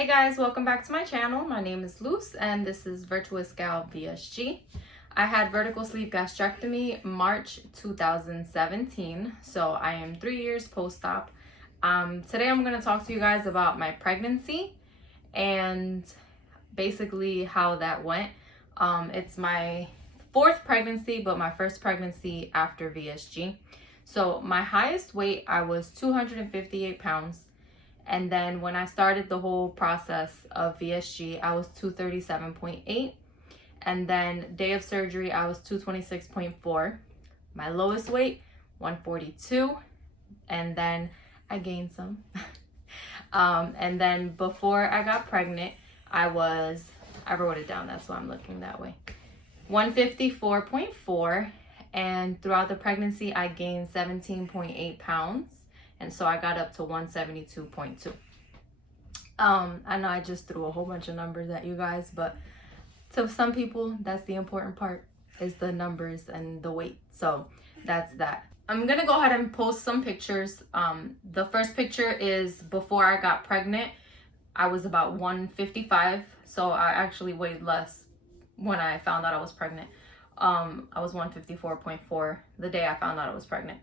Hey guys, welcome back to my channel. My name is Luz and this is Virtuous Gal VSG. I had vertical sleeve gastrectomy March 2017, so I am 3 years post-op. Today I'm going to talk to you guys about my pregnancy and basically how that went. It's my fourth pregnancy, but my first pregnancy after VSG. So my highest weight, I was 258 pounds. And then when I started the whole process of VSG, I was 237.8. And then day of surgery, I was 226.4. My lowest weight, 142. And then I gained some. And then before I got pregnant, I wrote it down, that's why I'm looking that way, 154.4. And throughout the pregnancy, I gained 17.8 pounds. And so I got up to 172.2. I know I just threw a whole bunch of numbers at you guys, but to some people, that's the important part, is the numbers and the weight. So that's that. I'm gonna go ahead and post some pictures. The first picture is before I got pregnant. I was about 155, so I actually weighed less when I found out I was pregnant. I was 154.4 the day I found out I was pregnant.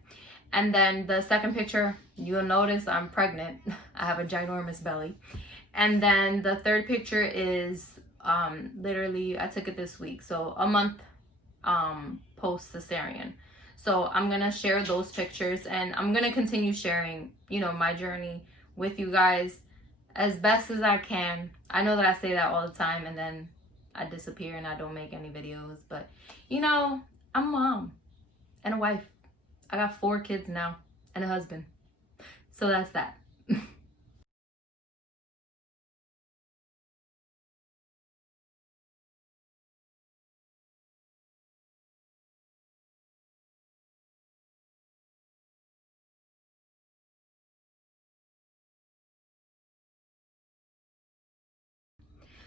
And then the second picture, you'll notice I'm pregnant. I have a ginormous belly. And then the third picture is literally, I took it this week, so a month post cesarean. So I'm gonna share those pictures and I'm gonna continue sharing, my journey with you guys as best as I can. I know that I say that all the time and then I disappear and I don't make any videos, but I'm a mom and a wife. I got 4 kids now and a husband. So that's that.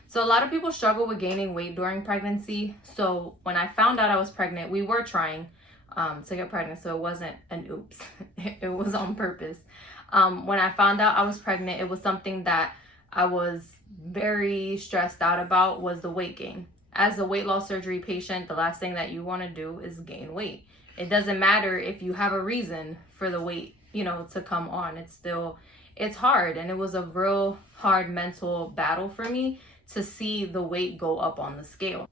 So a lot of people struggle with gaining weight during pregnancy. So when I found out I was pregnant, we were trying to get pregnant, so it wasn't an oops. It was on purpose. When I found out I was pregnant, it was something that I was very stressed out about, was the weight gain. As a weight loss surgery patient, the last thing that you want to do is gain weight. It doesn't matter if you have a reason for the weight, to come on. It's hard, and it was a real hard mental battle for me to see the weight go up on the scale.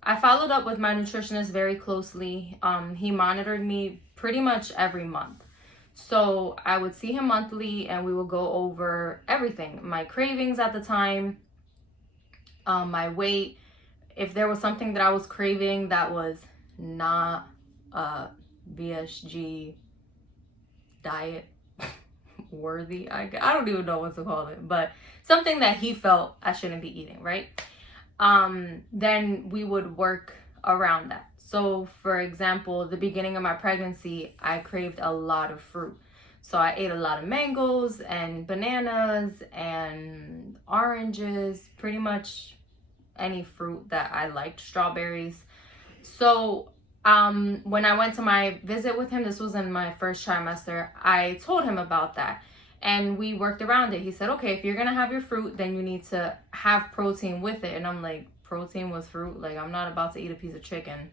I followed up with my nutritionist very closely. He monitored me pretty much every month. So I would see him monthly and we would go over everything. My cravings at the time, my weight, if there was something that I was craving that was not VSG diet worthy, I don't even know what to call it, but something that he felt I shouldn't be eating, right? Then we would work around that. So for example, the beginning of my pregnancy, I craved a lot of fruit. So I ate a lot of mangoes and bananas and oranges, pretty much any fruit that I liked, strawberries. So when I went to my visit with him, this was in my first trimester, I told him about that. And we worked around it. He said, okay, if you're going to have your fruit, then you need to have protein with it. And I'm like, protein with fruit? Like, I'm not about to eat a piece of chicken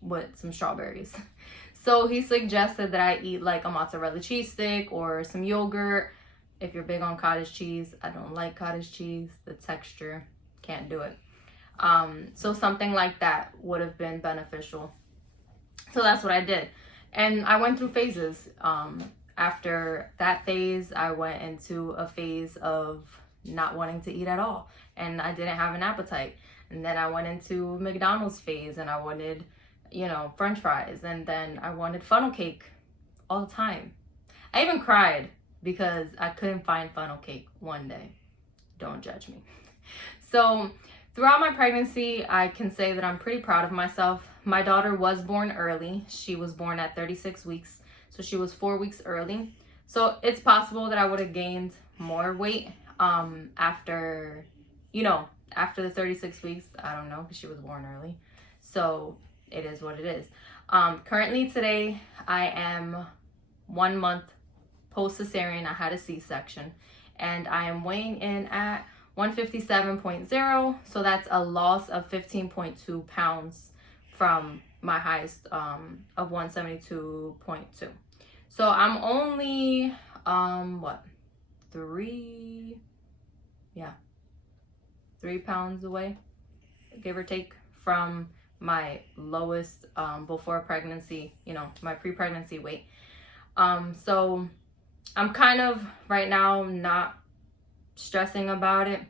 with some strawberries. So he suggested that I eat like a mozzarella cheese stick or some yogurt. If you're big on cottage cheese, I don't like cottage cheese. The texture, can't do it. So something like that would have been beneficial. So that's what I did. And I went through phases. After that phase, I went into a phase of not wanting to eat at all. And I didn't have an appetite. And then I went into McDonald's phase and I wanted, French fries. And then I wanted funnel cake all the time. I even cried because I couldn't find funnel cake one day. Don't judge me. So throughout my pregnancy, I can say that I'm pretty proud of myself. My daughter was born early. She was born at 36 weeks. So she was 4 weeks early. So it's possible that I would have gained more weight after the 36 weeks. I don't know, because she was born early. So it is what it is. Currently today, I am 1 month post cesarean. I had a C-section. And I am weighing in at 157.0. So that's a loss of 15.2 pounds from my highest of 172.2. So I'm only what, 3 pounds away, give or take, from my lowest before pregnancy, my pre-pregnancy weight. So I'm kind of right now not stressing about it.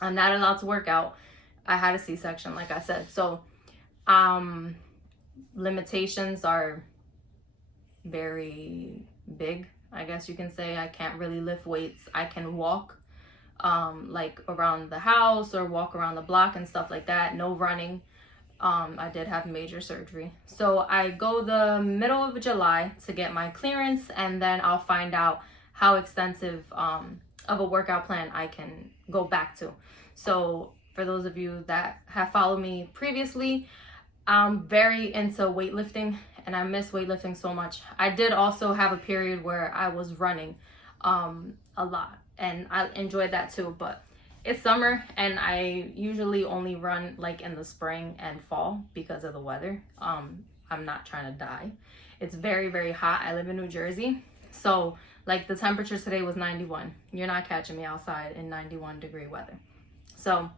I'm not allowed to work out. I had a C-section, like I said. So limitations are very big, I guess you can say. I can't really lift weights. I can walk like around the house or walk around the block and stuff like that. No running. I did have major surgery. So I go the middle of July to get my clearance, and then I'll find out how extensive of a workout plan I can go back to. So for those of you that have followed me previously, I'm very into weightlifting, and I miss weightlifting so much. I did also have a period where I was running a lot, and I enjoyed that too, but it's summer and I usually only run like in the spring and fall because of the weather. I'm not trying to die. It's very, very hot. I live in New Jersey. So like the temperature today was 91. You're not catching me outside in 91-degree weather. So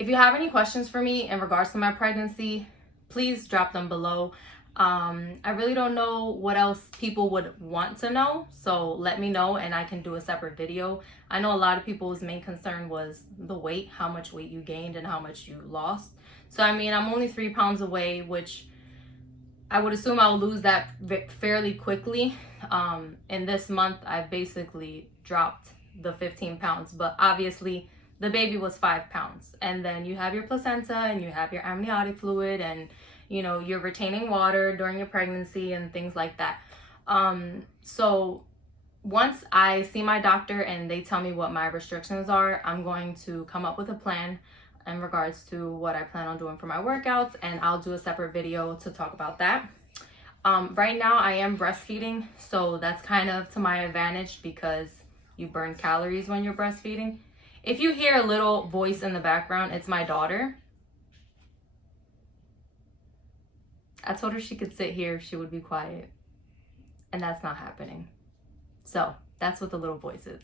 if you have any questions for me in regards to my pregnancy, please drop them below. I really don't know what else people would want to know, so let me know and I can do a separate video. I know a lot of people's main concern was the weight, how much weight you gained and how much you lost. So I mean, I'm only 3 pounds away, which I would assume I'll lose that fairly quickly. In this month, I basically dropped the 15 pounds, but obviously the baby was 5 pounds. And then you have your placenta and you have your amniotic fluid, and you're retaining water during your pregnancy and things like that. So once I see my doctor and they tell me what my restrictions are, I'm going to come up with a plan in regards to what I plan on doing for my workouts, and I'll do a separate video to talk about that. Right now I am breastfeeding, so that's kind of to my advantage because you burn calories when you're breastfeeding. If you hear a little voice in the background, it's my daughter. I told her she could sit here if she would be quiet, and that's not happening. So that's what the little voice is.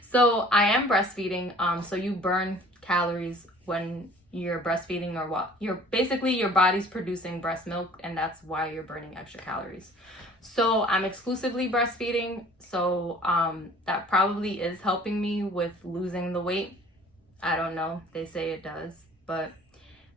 So I am breastfeeding. So you burn calories when you're breastfeeding, or what? Your body's producing breast milk, and that's why you're burning extra calories. So I'm exclusively breastfeeding. So that probably is helping me with losing the weight. I don't know. They say it does, but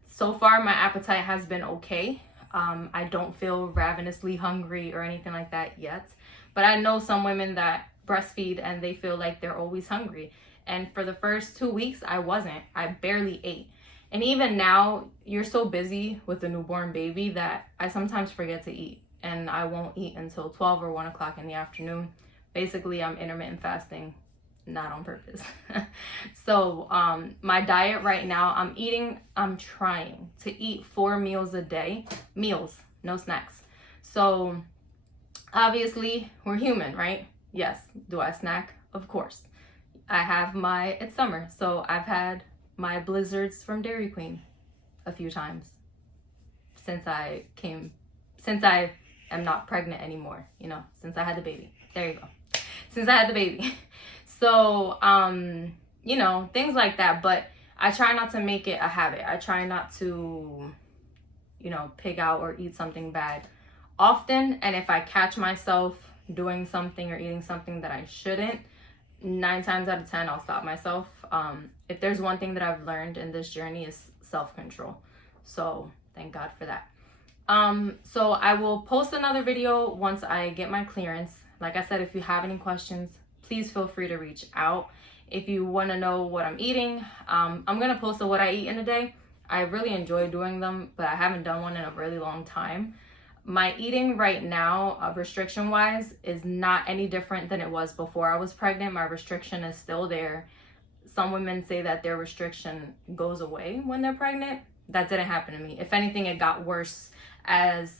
so far my appetite has been okay. I don't feel ravenously hungry or anything like that yet. But I know some women that breastfeed and they feel like they're always hungry. And for the first 2 weeks, I wasn't. I barely ate. And even now, you're so busy with a newborn baby that I sometimes forget to eat. And I won't eat until 12 or 1 o'clock in the afternoon. Basically, I'm intermittent fasting, not on purpose. So my diet right now, I'm trying to eat 4 meals a day. Meals, no snacks. So obviously we're human, right? Yes. Do I snack? Of course. I have it's summer, so I've had my blizzards from Dairy Queen a few times since I am not pregnant anymore, since I had the baby. There you go. Since I had the baby. So, things like that. But I try not to make it a habit. I try not to, pig out or eat something bad often. And if I catch myself doing something or eating something that I shouldn't, 9 times out of 10, I'll stop myself. If there's one thing that I've learned in this journey is self-control. So thank God for that. So I will post another video once I get my clearance. Like I said, if you have any questions, please feel free to reach out. If you want to know what I'm eating, I'm going to post what I eat in a day. I really enjoy doing them, but I haven't done one in a really long time. My eating right now, restriction-wise, is not any different than it was before I was pregnant. My restriction is still there. Some women say that their restriction goes away when they're pregnant. That didn't happen to me. If anything, it got worse as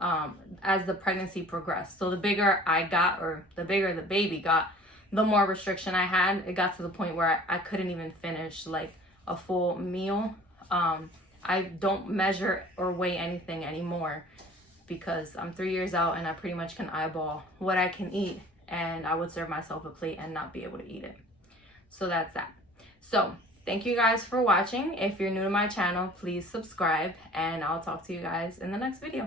the pregnancy progressed. So the bigger I got, or the bigger the baby got, the more restriction I had, it got to the point where I couldn't even finish like a full meal. I don't measure or weigh anything anymore because I'm 3 years out and I pretty much can eyeball what I can eat, and I would serve myself a plate and not be able to eat it. So that's that. So thank you guys for watching. If you're new to my channel, please subscribe, and I'll talk to you guys in the next video.